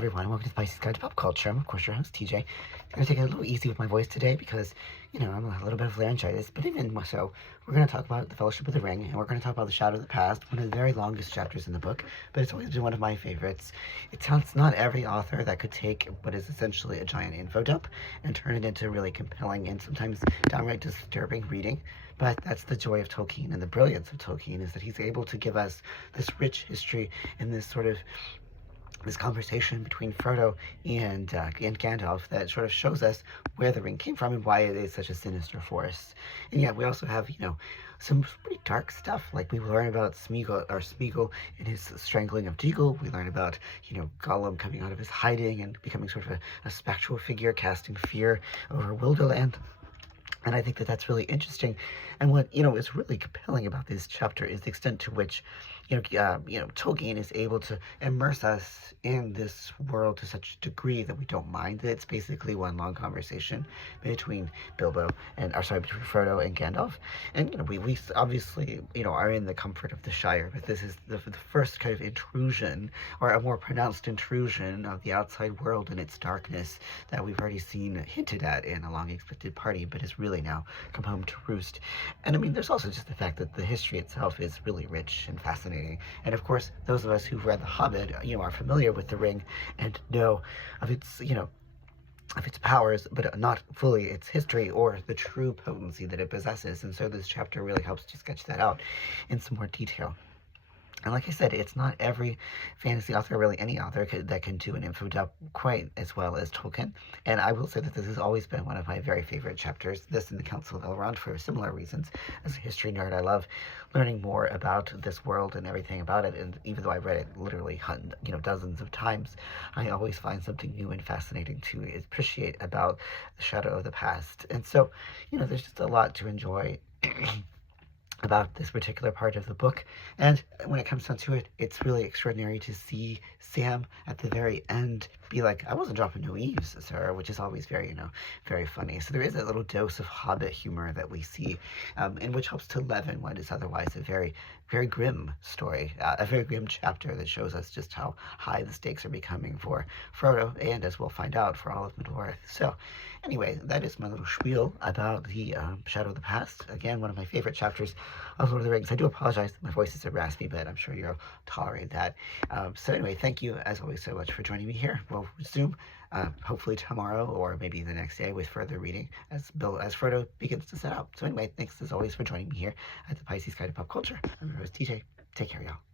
everyone, and welcome to the Pisces Guide to Pop Culture. I'm, of course, your host, TJ. I'm going to take it a little easy with my voice today because, I'm a little bit of laryngitis, but even more so, we're going to talk about The Fellowship of the Ring, and we're going to talk about The Shadow of the Past, one of the very longest chapters in the book, but it's always been one of my favorites. It's not every author that could take what is essentially a giant info dump and turn it into really compelling and sometimes downright disturbing reading. But that's the joy of Tolkien and the brilliance of Tolkien, is that he's able to give us this rich history and this conversation between Frodo and Gandalf that sort of shows us where the ring came from and why it is such a sinister force. And yet we also have, some pretty dark stuff. Like we learn about Smeagol and his strangling of Deagle. We learn about, Gollum coming out of his hiding and becoming sort of a spectral figure, casting fear over Wilderland. And I think that that's really interesting. And what, is really compelling about this chapter is the extent to which, Tolkien is able to immerse us in this world to such a degree that we don't mind that it's basically one long conversation between between Frodo and Gandalf. And, we obviously, are in the comfort of the Shire, but this is the first kind of intrusion, or a more pronounced intrusion of the outside world and its darkness that we've already seen hinted at in A Long Expected Party, but is really now come home to roost. And there's also just the fact that the history itself is really rich and fascinating. And of course, those of us who've read The Hobbit, are familiar with the ring and know of its, of its powers, but not fully its history or the true potency that it possesses. And so this chapter really helps to sketch that out in some more detail. And like I said, it's not every fantasy author, really any author, that can do an info dump quite as well as Tolkien. And I will say that this has always been one of my very favorite chapters, this and the Council of Elrond, for similar reasons. As a history nerd, I love learning more about this world and everything about it. And even though I've read it literally, dozens of times, I always find something new and fascinating to appreciate about The Shadow of the Past. And so, there's just a lot to enjoy about this particular part of the book. And when it comes down to it, it's really extraordinary to see Sam at the very end be like, I wasn't dropping no eaves, sir, which is always very, very funny. So there is a little dose of Hobbit humor that we see, and which helps to leaven what is otherwise a very, very grim story, a very grim chapter that shows us just how high the stakes are becoming for Frodo, and as we'll find out, for all of Middle-earth. So anyway, that is my little spiel about the Shadow of the Past. Again, one of my favorite chapters of Lord of the Rings. I do apologize, my voice is a raspy, but I'm sure you'll tolerate that. So anyway, thank you as always so much for joining me here. We'll resume hopefully tomorrow or maybe the next day with further reading as Frodo begins to set out. So anyway, thanks as always for joining me here at the Pisces Guide to Pop Culture. I'm your host, TJ. Take care, y'all.